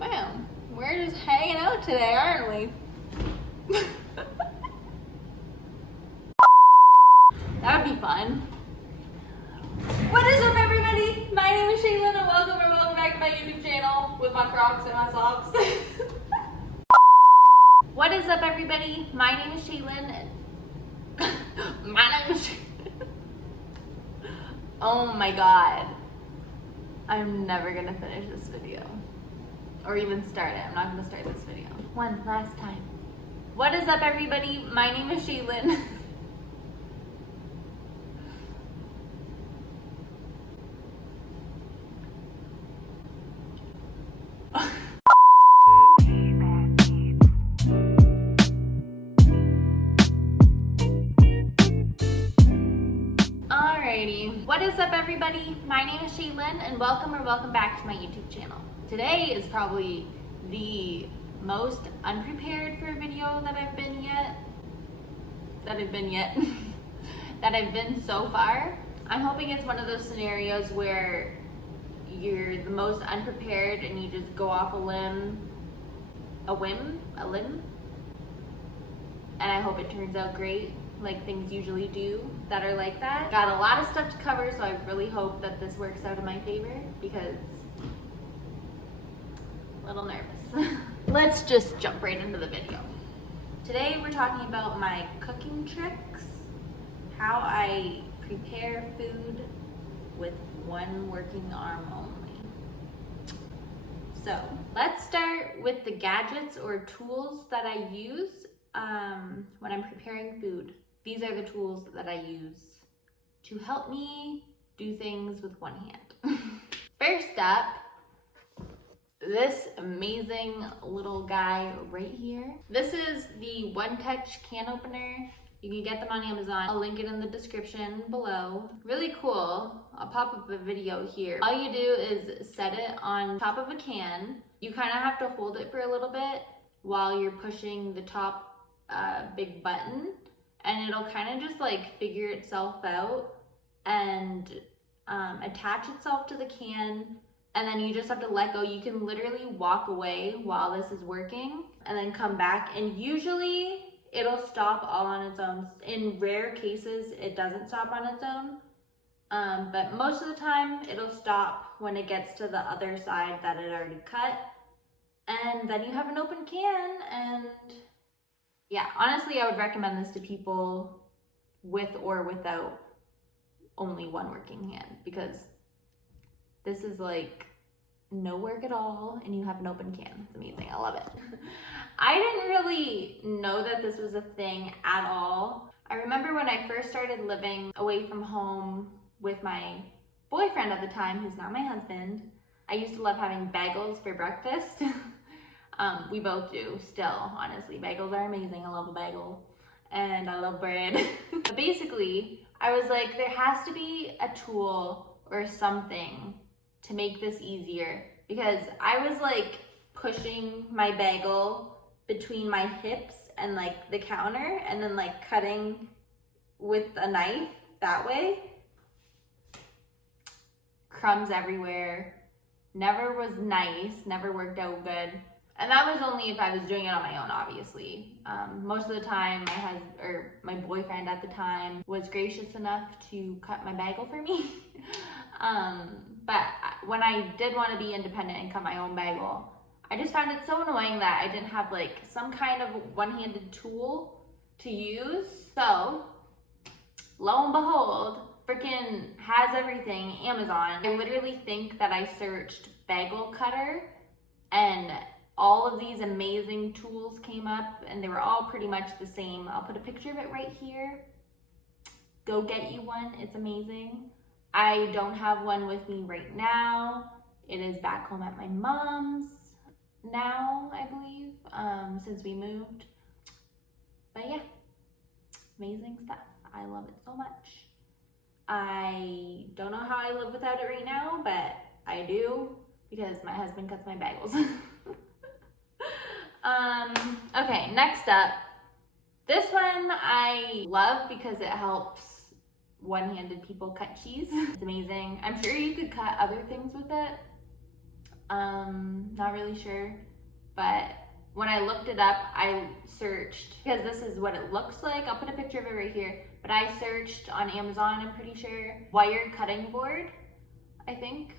Wow, we're just hanging out today, aren't we? That would be fun. What is up, everybody? My name is Shaelyn, and welcome back to my YouTube channel with my Crocs and my socks. What is up, everybody? My name is Shaelyn. Oh my god. I'm never gonna finish this video. Or even start it. I'm not gonna start this video. One last time. What is up, everybody? My name is Shaelyn. Alrighty. What is up, everybody? My name is Shaelyn, and welcome back to my YouTube channel. Today is probably the most unprepared for a video that I've been so far. I'm hoping it's one of those scenarios where you're the most unprepared and you just go off a whim, and I hope it turns out great, like things usually do that are like that. Got a lot of stuff to cover, so I really hope that this works out in my favor because I'm a little nervous. Let's just jump right into the video. Today we're talking about my cooking tricks, how I prepare food with one working arm only. So let's start with the gadgets or tools that I use when I'm preparing food. These are the tools that I use to help me do things with one hand. First up, this amazing little guy right here. This is the One Touch can opener. You can get them on Amazon. I'll link it in the description below. Really cool. I'll pop up a video here. All you do is set it on top of a can. You kind of have to hold it for a little bit while you're pushing the top big button, and it'll kind of just like figure itself out and attach itself to the can, and then you just have to let go. You can literally walk away while this is working and then come back, and usually it'll stop all on its own. In rare cases, it doesn't stop on its own, but most of the time it'll stop when it gets to the other side that it already cut, and then you have an open can. And yeah, honestly, I would recommend this to people with or without only one working hand, because this is like no work at all and you have an open can. It's amazing. I love it. I didn't really know that this was a thing at all. I remember when I first started living away from home with my boyfriend at the time, who's now my husband, I used to love having bagels for breakfast. We both do still, honestly. Bagels are amazing. I love a bagel and I love bread. But basically, I was like, there has to be a tool or something to make this easier, because I was like pushing my bagel between my hips and like the counter and then like cutting with a knife that way. Crumbs everywhere. Never was nice, never worked out good. And that was only if I was doing it on my own, obviously. Most of the time, my boyfriend at the time was gracious enough to cut my bagel for me. But when I did want to be independent and cut my own bagel, I just found it so annoying that I didn't have like some kind of one-handed tool to use. So, lo and behold, freaking has everything, Amazon. I literally think that I searched Bagel Cutter and all of these amazing tools came up, and they were all pretty much the same. I'll put a picture of it right here. Go get you one. It's amazing. I don't have one with me right now. It is back home at my mom's now, I believe, since we moved. But yeah, amazing stuff. I love it so much. I don't know how I live without it right now, but I do, because my husband cuts my bagels. Okay, next up. This one I love because it helps one-handed people cut cheese. It's amazing. I'm sure you could cut other things with it. Not really sure, but when I looked it up, I searched, because this is what it looks like. I'll put a picture of it right here, but I searched on Amazon, I'm pretty sure, wire cutting board, I think.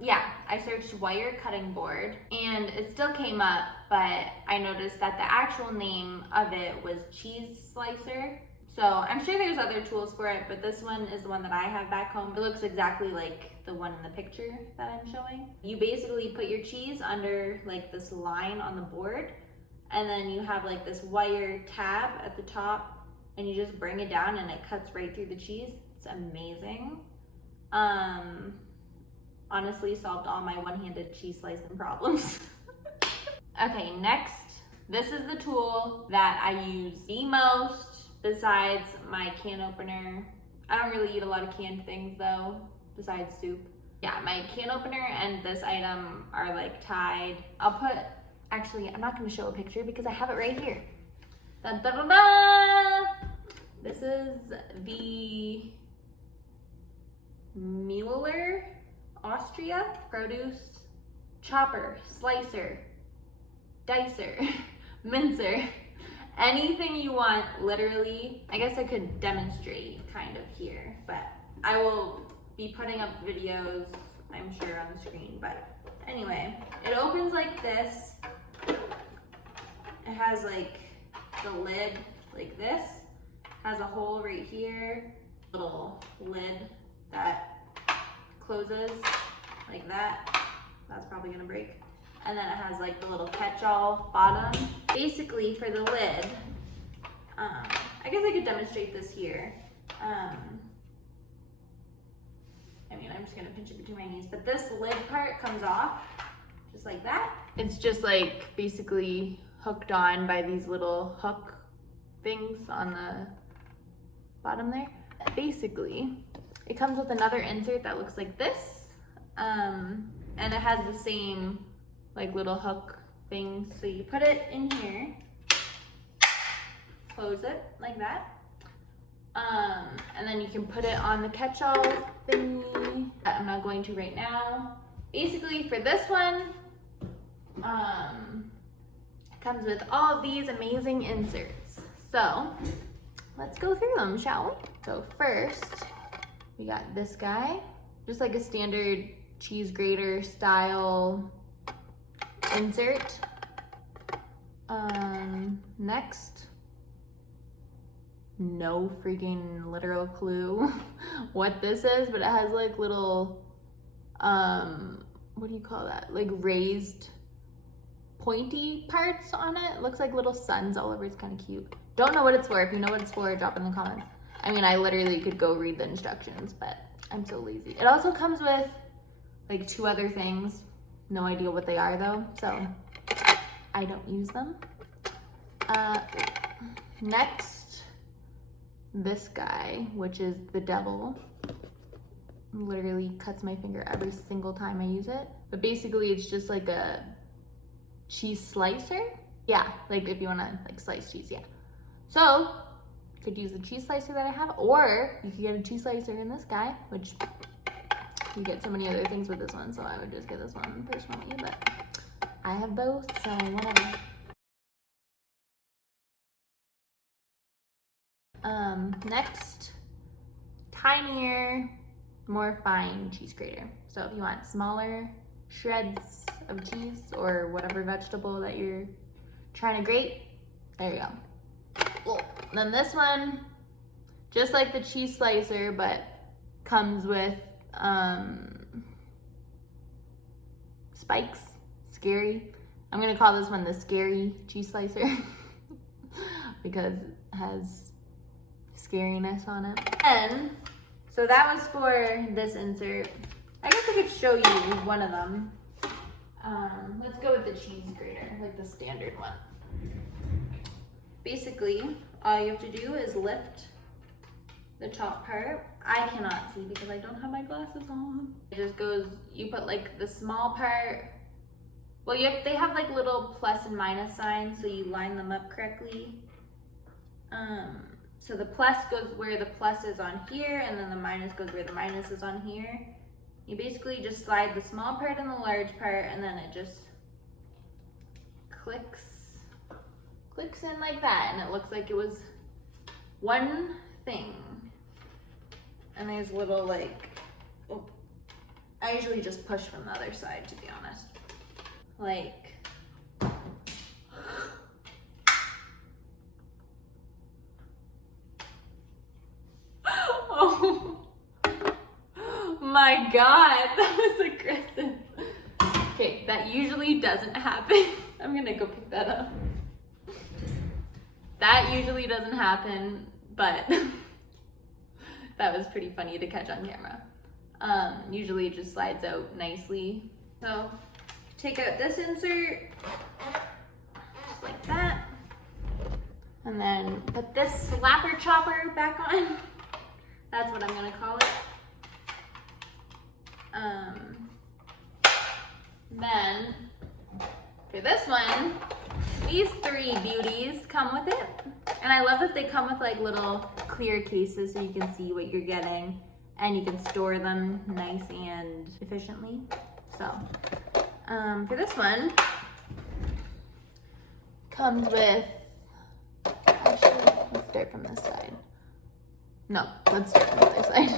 Yeah, I searched wire cutting board and it still came up, but I noticed that the actual name of it was cheese slicer. So I'm sure there's other tools for it, but this one is the one that I have back home. It looks exactly like the one in the picture that I'm showing. You basically put your cheese under like this line on the board, and then you have like this wire tab at the top, and you just bring it down and it cuts right through the cheese. It's amazing. Honestly solved all my one-handed cheese slicing problems. Okay, next, this is the tool that I use the most besides my can opener. I don't really eat a lot of canned things though, besides soup. Yeah, my can opener and this item are like tied. Actually, I'm not gonna show a picture because I have it right here. Dun, dun, dun, dun. This is the Mueller Austria produce chopper, slicer, dicer, mincer, anything you want, literally. I guess I could demonstrate kind of here, but I will be putting up videos, I'm sure, on the screen. But anyway, it opens like this. It has like the lid like this, has a hole right here, little lid that closes like that. That's probably gonna break. And then it has like the little catch-all bottom. Basically for the lid, I guess I could demonstrate this here. I mean, I'm just gonna pinch it between my knees, but this lid part comes off just like that. It's just like basically hooked on by these little hook things on the bottom there. Basically, it comes with another insert that looks like this, and it has the same like little hook thing. So you put it in here, close it like that, and then you can put it on the catch-all thingy. I'm not going to right now. Basically for this one, it comes with all of these amazing inserts. So let's go through them, shall we? So first, we got this guy, just like a standard cheese grater style insert. Next, no freaking literal clue what this is, but it has like little, what do you call that? Like raised pointy parts on it. It looks like little suns all over. It's kind of cute. Don't know what it's for. If you know what it's for, drop in the comments. I mean, I literally could go read the instructions, but I'm so lazy. It also comes with like 2 other things. No idea what they are though, so I don't use them. Next, this guy, which is the devil. Literally cuts my finger every single time I use it. But basically it's just like a cheese slicer. Yeah, like if you wanna like slice cheese, yeah. So you could use the cheese slicer that I have, or you could get a cheese slicer in this guy, which you get so many other things with this one, so I would just get this one personally, but I have both, so whatever. Next, tinier, more fine cheese grater. So if you want smaller shreds of cheese or whatever vegetable that you're trying to grate, there you go. Cool. Then this one, just like the cheese slicer, but comes with spikes. Scary. I'm gonna call this one the scary cheese slicer because it has scariness on it. And so that was for this insert. I guess I could show you one of them. Let's go with the cheese grater, like the standard one. Basically, all you have to do is lift the top part. I cannot see because I don't have my glasses on. It just goes, you put like the small part. Well, they have like little plus and minus signs, so you line them up correctly. So the plus goes where the plus is on here, and then the minus goes where the minus is on here. You basically just slide the small part and the large part, and then it just clicks in like that, and it looks like it was one thing. And there's little like, oh, I usually just push from the other side, to be honest. Like, oh my God, that was aggressive. Okay, that usually doesn't happen. I'm gonna go pick that up. That usually doesn't happen, but that was pretty funny to catch on camera. Usually it just slides out nicely. So take out this insert, just like that. And then put this slapper chopper back on. That's what I'm gonna call it. Then for this one, these three beauties come with it. And I love that they come with like little clear cases so you can see what you're getting and you can store them nice and efficiently. So for this one, comes with, actually, let's start from this side. No, let's start from the other side.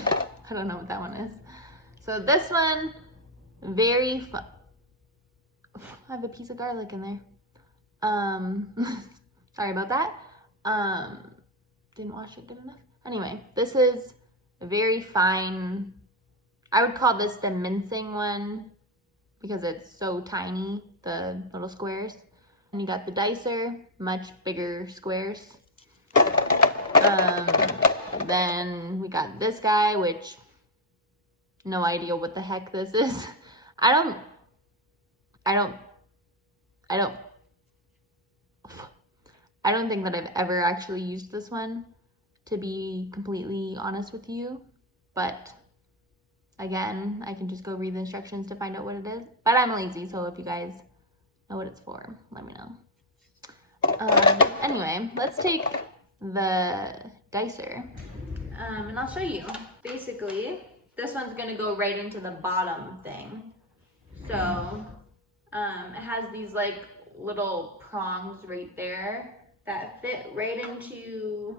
I don't know what that one is. So this one, very fun. I have a piece of garlic in there. Sorry about that. Didn't wash it good enough. Anyway, this is a very fine, I would call this the mincing one because it's so tiny, the little squares. And you got the dicer, much bigger squares. Then we got this guy, which no idea what the heck this is. I don't think that I've ever actually used this one, to be completely honest with you. But again, I can just go read the instructions to find out what it is. But I'm lazy, so if you guys know what it's for, let me know. Anyway, let's take the dicer and I'll show you. Basically, this one's gonna go right into the bottom thing. So it has these like little prongs right there that fit right into,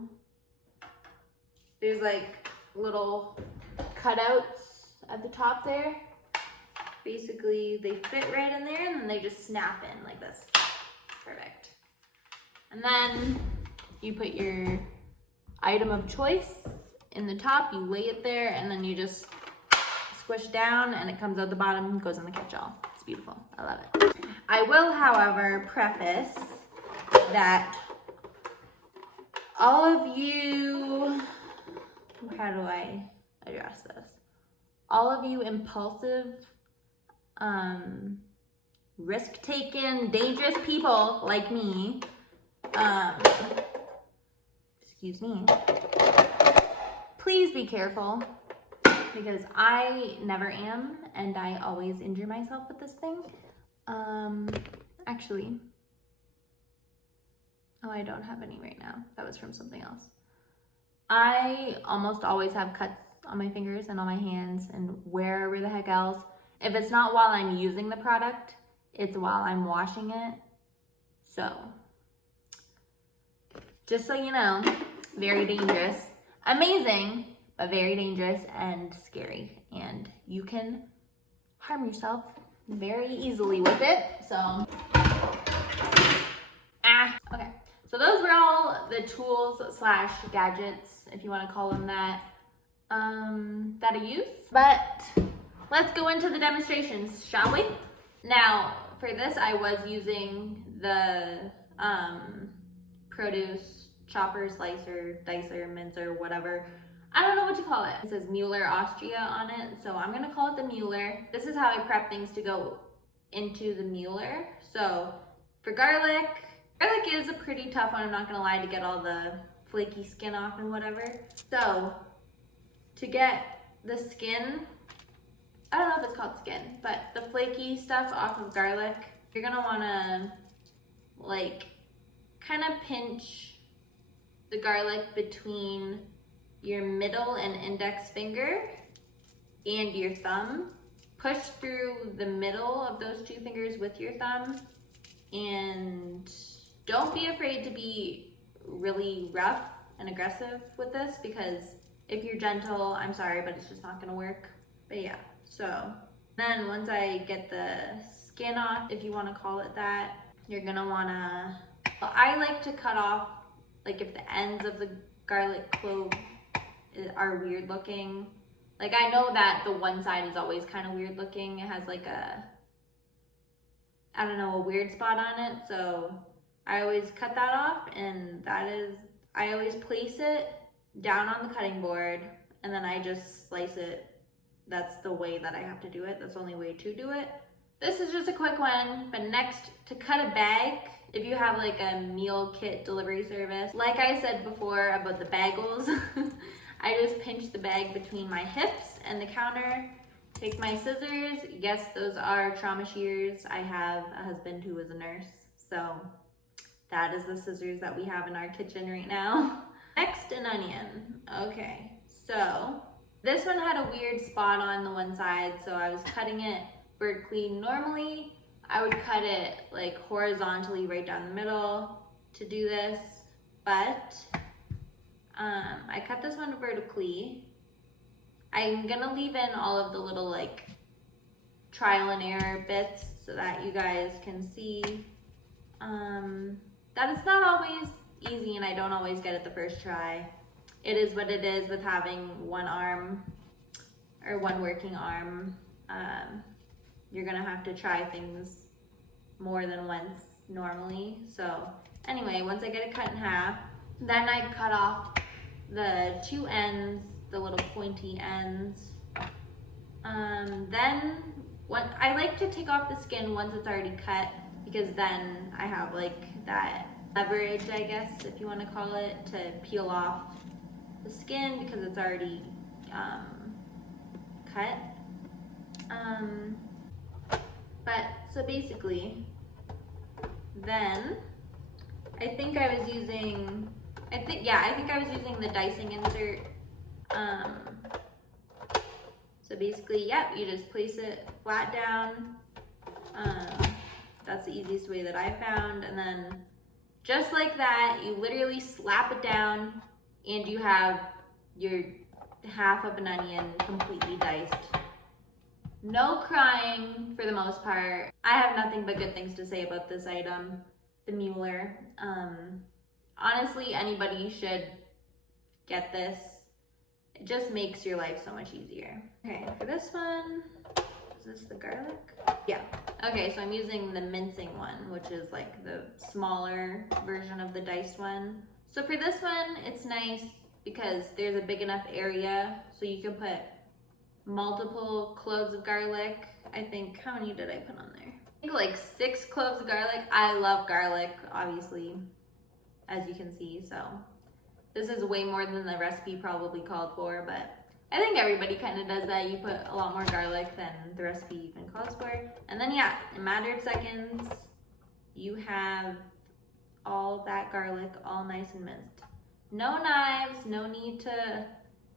there's like little cutouts at the top there. Basically, they fit right in there and then they just snap in like this. Perfect. And then you put your item of choice in the top, you lay it there, and then you just squish down and it comes out the bottom, goes in the catch-all. It's beautiful, I love it. I will, however, preface that all of you, how do I address this? All of you impulsive, risk-taking, dangerous people like me, excuse me, please be careful, because I never am, and I always injure myself with this thing. Actually, oh, I don't have any right now. That was from something else. I almost always have cuts on my fingers and on my hands and wherever the heck else. If it's not while I'm using the product, it's while I'm washing it. So, just so you know, very dangerous. Amazing, but very dangerous and scary. And you can harm yourself very easily with it. So, okay. So those were all the tools slash gadgets, if you want to call them that, that I use. But let's go into the demonstrations, shall we? Now, for this, I was using the produce chopper, slicer, dicer, mincer, whatever. I don't know what to call it. It says Mueller Austria on it, so I'm gonna call it the Mueller. This is how I prep things to go into the Mueller. So for garlic is a pretty tough one, I'm not gonna lie, to get all the flaky skin off and whatever. So to get the skin, I don't know if it's called skin, but the flaky stuff off of garlic, you're gonna wanna like kind of pinch the garlic between your middle and index finger and your thumb. Push through the middle of those two fingers with your thumb, and don't be afraid to be really rough and aggressive with this, because if you're gentle, I'm sorry, but it's just not gonna work. But yeah, so then once I get the skin off, if you wanna call it that, you're gonna wanna, well, I like to cut off, like if the ends of the garlic clove are weird looking. Like I know that the one side is always kind of weird looking. It has like a, I don't know, a weird spot on it. So I always cut that off, and that is, I always place it down on the cutting board, and then I just slice it. That's the way that I have to do it. That's the only way to do it. This is just a quick one, but next, to cut a bag, if you have like a meal kit delivery service, like I said before about the bagels, I just pinch the bag between my hips and the counter, take my scissors. Yes, those are trauma shears. I have a husband who is a nurse, so that is the scissors that we have in our kitchen right now. Next, an onion. Okay, so this one had a weird spot on the one side, so I was cutting it vertically. Normally, I would cut it like horizontally right down the middle to do this, but I cut this one vertically. I'm gonna leave in all of the little like trial and error bits so that you guys can see that it's not always easy, and I don't always get it the first try. It is what it is with having one arm or one working arm. You're gonna have to try things more than once normally. So anyway, once I get it cut in half, then I cut off the two ends, the little pointy ends. Then what I like to take off the skin once it's already cut, because then I have like that leverage, I guess, if you want to call it, to peel off the skin because it's already cut. But so basically, then I think I was using the dicing insert. So basically, yep, you just place it flat down. That's the easiest way that I found. And then just like that, you literally slap it down, and you have your half of an onion completely diced. No crying for the most part. I have nothing but good things to say about this item, the Mueller. Honestly, anybody should get this. It just makes your life so much easier. Okay, for this one, is this the garlic? Yeah. Okay, so I'm using the mincing one, which is like the smaller version of the diced one. So for this one, it's nice because there's a big enough area so you can put multiple cloves of garlic. I think, how many did I put on there? I think like 6 cloves of garlic. I love garlic, obviously, as you can see. So this is way more than the recipe probably called for, but I think everybody kind of does that. You put a lot more garlic than the recipe even calls for. And then yeah, in a matter of seconds, you have all that garlic all nice and minced. No knives, no need to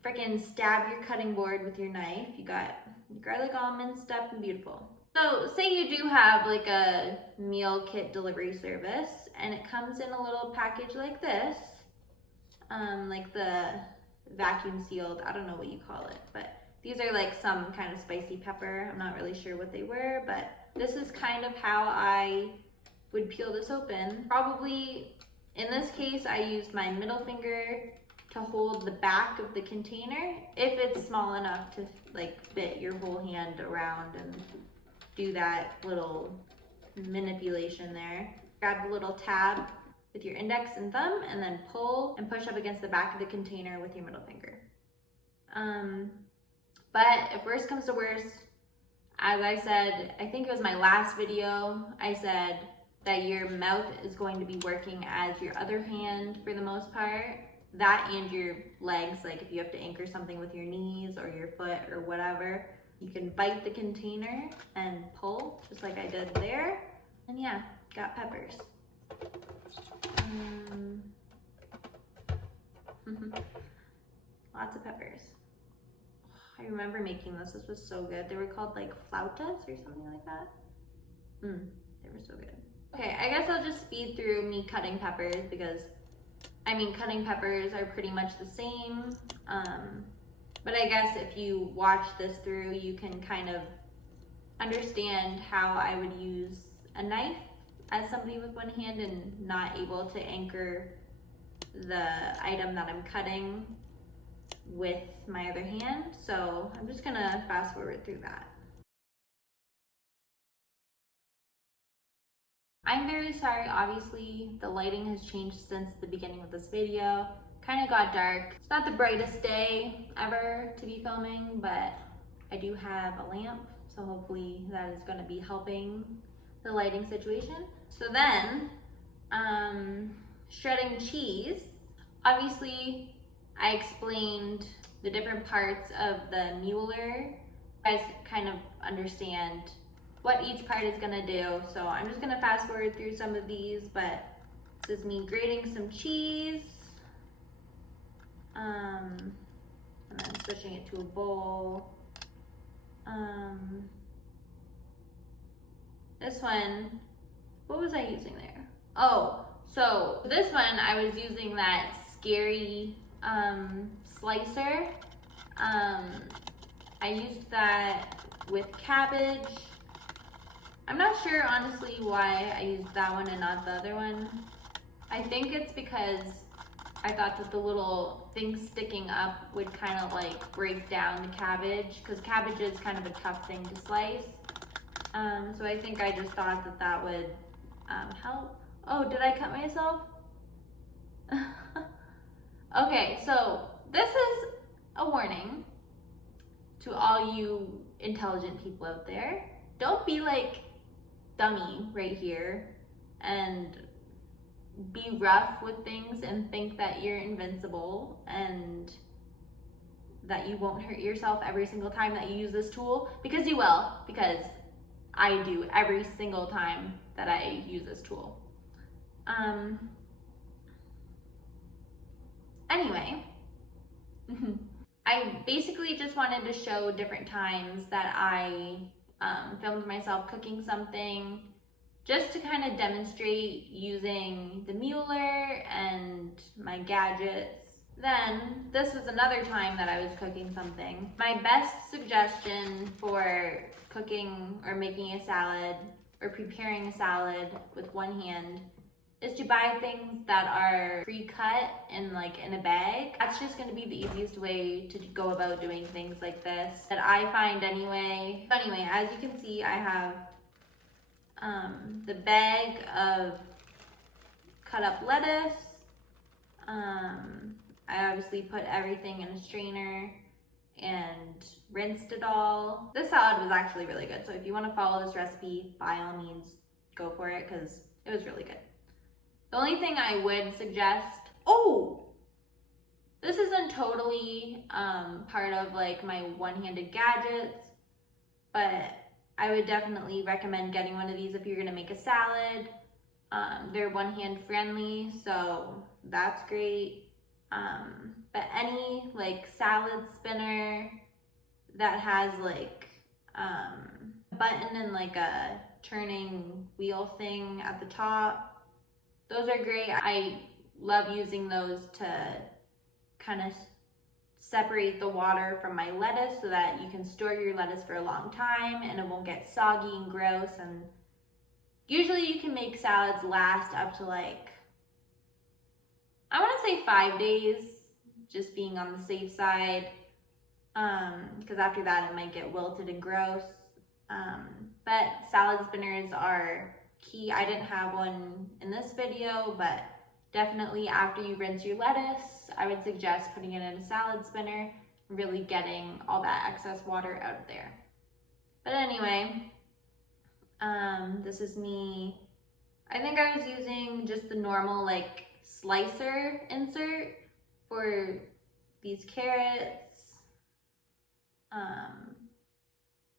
freaking stab your cutting board with your knife. You got your garlic all minced up and beautiful. So say you do have like a meal kit delivery service, and it comes in a little package like this, like the vacuum sealed, I don't know what you call it, but these are like some kind of spicy pepper. I'm not really sure what they were, but this is kind of how I would peel this open. Probably in this case, I used my middle finger to hold the back of the container, if it's small enough to like fit your whole hand around and do that little manipulation there. Grab the little tab with your index and thumb, and then pull and push up against the back of the container with your middle finger. But if worst comes to worst, as I said, I think it was my last video, I said that your mouth is going to be working as your other hand for the most part. That and your legs, like if you have to anchor something with your knees or your foot or whatever, you can bite the container and pull, just like I did there. And yeah, got peppers. Lots of peppers. I remember making this. This was so good. They were called like flautas or something like that. They were so good. Okay, I guess I'll just speed through me cutting peppers because, I mean, cutting peppers are pretty much the same. But I guess if you watch this through, you can kind of understand how I would use a knife as somebody with one hand and not able to anchor the item that I'm cutting with my other hand. So I'm just gonna fast forward through that. I'm very sorry, obviously the lighting has changed since the beginning of this video. Kind of got dark. It's not the brightest day ever to be filming, but I do have a lamp, so hopefully that is going to be helping the lighting situation. So then, shredding cheese. Obviously, I explained the different parts of the Mueller. You guys kind of understand what each part is gonna do. So I'm just gonna fast forward through some of these, but this is me grating some cheese. And then switching it to a bowl. This one, what was I using there? Oh, so this one I was using that scary slicer. I used that with cabbage. I'm not sure honestly why I used that one and not the other one. I think it's because I thought that the little things sticking up would kind of like break down the cabbage, because cabbage is kind of a tough thing to slice. So I think I just thought that that would help. Oh, did I cut myself? Okay, so this is a warning to all you intelligent people out there. Don't be like dummy right here and be rough with things and think that you're invincible and that you won't hurt yourself every single time that you use this tool, because you will, because I do every single time that I use this tool. Anyway, I basically just wanted to show different times that I filmed myself cooking something, just to kind of demonstrate using the Mueller and my gadgets. Then this was another time that I was cooking something. My best suggestion for cooking or making a salad or preparing a salad with one hand is to buy things that are pre-cut in a bag. That's just gonna be the easiest way to go about doing things like this, that I find anyway. But anyway, as you can see, I have the bag of cut up lettuce. I obviously put everything in a strainer and rinsed it all. This salad was actually really good, so if you want to follow this recipe, by all means, go for it, because it was really good. The only thing I would suggest, this isn't totally part of like my one-handed gadgets, but I would definitely recommend getting one of these if you're gonna make a salad. They're one-hand friendly, so that's great. But any like salad spinner that has like a button and like a turning wheel thing at the top, those are great. I love using those to kind of separate the water from my lettuce so that you can store your lettuce for a long time and it won't get soggy and gross. And usually you can make salads last up to like, I want to say 5 days, just being on the safe side, because after that it might get wilted and gross. But salad spinners are key. I didn't have one in this video, but definitely after you rinse your lettuce, I would suggest putting it in a salad spinner, really getting all that excess water out of there. But anyway, this is me. I think I was using just the normal like slicer insert for these carrots.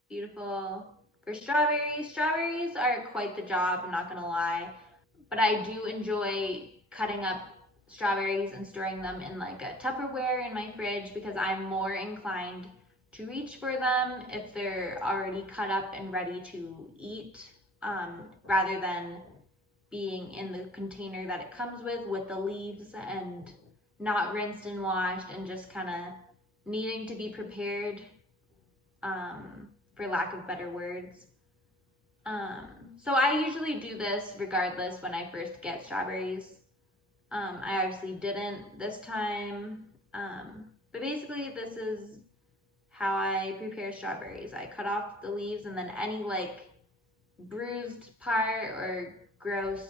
Beautiful. For strawberries are quite the job, I'm not gonna lie, but I do enjoy cutting up strawberries and storing them in like a Tupperware in my fridge, because I'm more inclined to reach for them if they're already cut up and ready to eat, rather than being in the container that it comes with the leaves and not rinsed and washed and just kind of needing to be prepared, for lack of better words. So I usually do this regardless when I first get strawberries. I obviously didn't this time, but basically this is how I prepare strawberries. I cut off the leaves, and then any like bruised part or gross,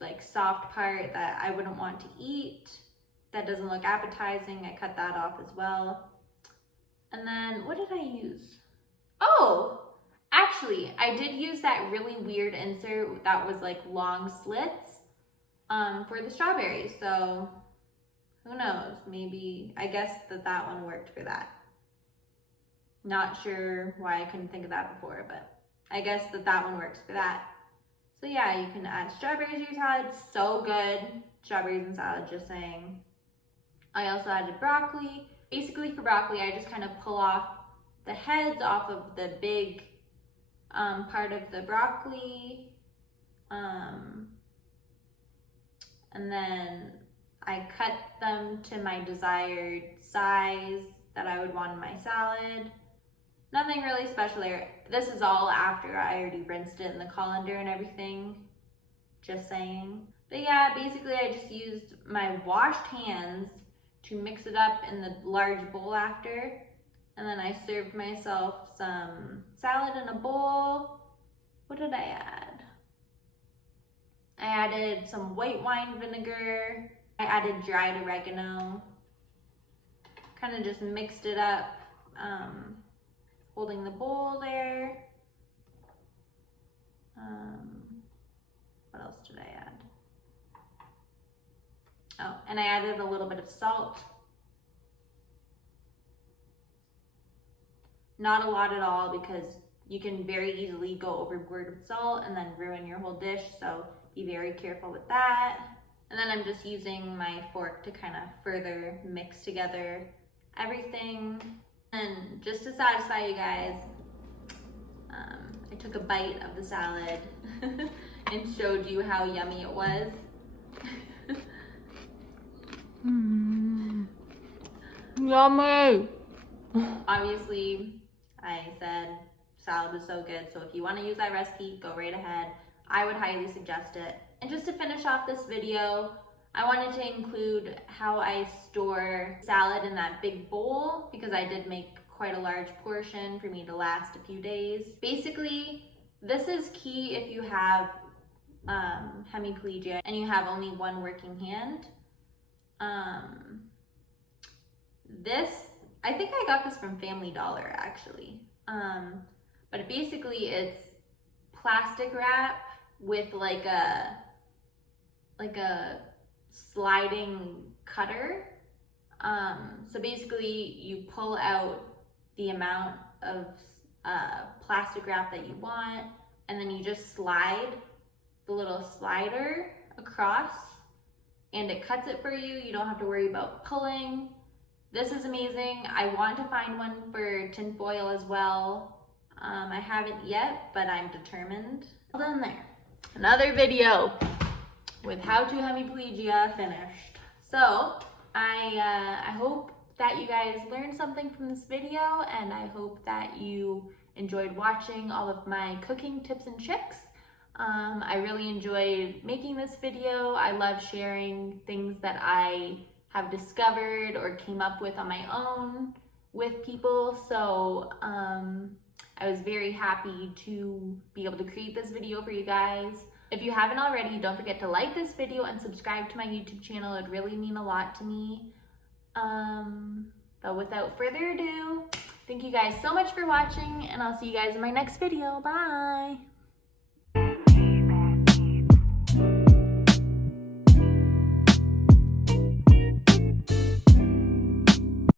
like soft part that I wouldn't want to eat, that doesn't look appetizing, I cut that off as well. And then what did I use? Oh, actually, I did use that really weird insert that was like long slits for the strawberries. So who knows, maybe, I guess that one worked for that. Not sure why I couldn't think of that before, but I guess that one works for that. So yeah, you can add strawberries to your salad, so good. Strawberries and salad, just saying. I also added broccoli. Basically for broccoli, I just kind of pull off the heads off of the big part of the broccoli. And then I cut them to my desired size that I would want in my salad. Nothing really special there. This is all after I already rinsed it in the colander and everything, just saying. But yeah, basically I just used my washed hands to mix it up in the large bowl after. And then I served myself some salad in a bowl. What did I add? I added some white wine vinegar. I added dried oregano. Kind of just mixed it up, holding the bowl there. What else did I add? Oh, and I added a little bit of salt. Not a lot at all, because you can very easily go overboard with salt and then ruin your whole dish, so be very careful with that. And then I'm just using my fork to kind of further mix together everything. And just to satisfy you guys, I took a bite of the salad and showed you how yummy it was. Yummy! Obviously, I said salad was so good, so if you want to use that recipe, go right ahead. I would highly suggest it. And just to finish off this video, I wanted to include how I store salad in that big bowl, because I did make quite a large portion for me to last a few days. Basically, this is key if you have hemiplegia and you have only one working hand. I think I got this from Family Dollar actually. But basically it's plastic wrap with like a sliding cutter. So basically you pull out the amount of plastic wrap that you want, and then you just slide the little slider across and it cuts it for you. You don't have to worry about pulling. This is amazing. I want to find one for tin foil as well. I haven't yet, but I'm determined. Well done there. Another video with how to hemiplegia finished. So I hope that you guys learned something from this video, and I hope that you enjoyed watching all of my cooking tips and tricks. I really enjoyed making this video. I love sharing things that I have discovered or came up with on my own with people. So I was very happy to be able to create this video for you guys. If you haven't already, don't forget to like this video and subscribe to my YouTube channel. It would really mean a lot to me. But without further ado, thank you guys so much for watching, and I'll see you guys in my next video. Bye!